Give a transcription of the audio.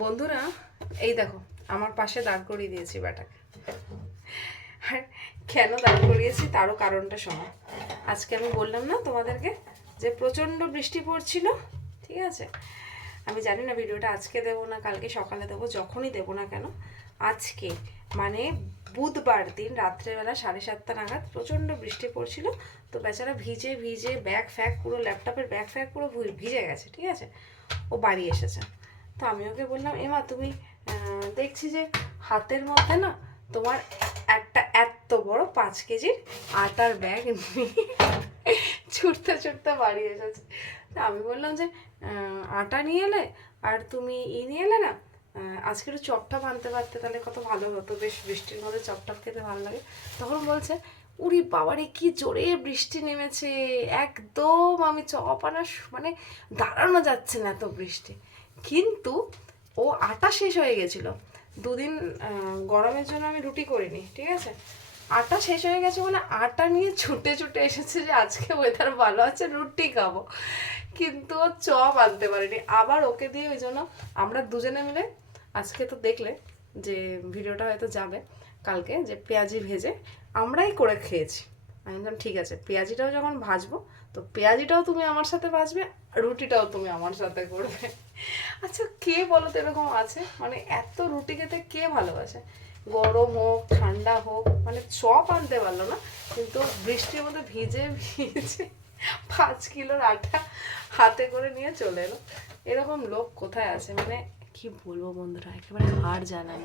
বন্ধুরা এই দেখো আমার পাশে দাঁড় করিয়ে দিয়েছি ব্যাটাকে। আর কেন দাঁড় করিয়েছি তারও কারণটা শোনো। আজকে আমি বললাম না তোমাদেরকে যে প্রচণ্ড বৃষ্টি পড়ছিল, ঠিক আছে? আমি জানি না ভিডিওটা আজকে দেবো না কালকে সকালে দেবো, যখনই দেবো না কেন আজকে মানে বুধবার দিন রাত্রেবেলা 7:30 নাগাদ প্রচণ্ড বৃষ্টি পড়ছিল। তো বেচারা ভিজে ভিজে ব্যাগ ফ্যাগ পুরো ল্যাপটপের ব্যাগ ফ্যাগ পুরো ভিজে গেছে, ঠিক আছে? ও বাড়ি এসেছে। তো আমি ওকে বললাম, এমা তুমি দেখছি যে হাতের মধ্যে না তোমার একটা এত বড় 5 কেজির আটার ব্যাগ নিয়ে ছুটতে ছুটতে বাড়ি এসেছে। তা আমি বললাম যে আটা নিয়ে এলে আর তুমি নিয়ে এলে না, আজকে একটু চপটপ আনতে পারতে তাহলে কত ভালো হতো, বেশ বৃষ্টির মধ্যে চপটপ খেতে ভালো লাগে। তখন বলছে, উরি বাবারে কি জোরে বৃষ্টি নেমেছে, একদম আমি চপ আনার মানে দাঁড়ানো যাচ্ছে না এত বৃষ্টি। কিন্তু ও আটা শেষ হয়ে গেছিলো। দুদিন গরমের জন্য আমি রুটি করিনি, ঠিক আছে? আটা শেষ হয়ে গেছে বলে আটা নিয়ে ছুটে ছুটে এসেছে যে আজকে ওয়েদার ভালো আছে রুটি খাবো, কিন্তু ও চপ আনতে পারেনি। আবার ওকে দিয়ে ওই জন্য আমরা দুজনে মিলে আজকে তো দেখলে যে ভিডিওটা হয়তো যাবে কালকে, যে পেঁয়াজি ভেজে আমরাই করে খেয়েছি। আমি বললাম ঠিক আছে, পেঁয়াজিটাও যখন ভাজবো তো পেঁয়াজিটাও তুমি আমার সাথে ভাজবে, রুটিটাও তুমি আমার সাথে করবে। আচ্ছা কে বলো তো এরকম আছে, মানে এত রুটি খেতে কে ভালোবাসে? গরম হোক ঠান্ডা হোক, মানে চপ আনতে পারলো না কিন্তু বৃষ্টির মধ্যে ভিজে ভিজে 5 কিলোর আটা হাতে করে নিয়ে চলে এলো। এরকম লোক কোথায় আছে, মানে কি বলবো বন্ধুরা, একেবারে হার জানাই।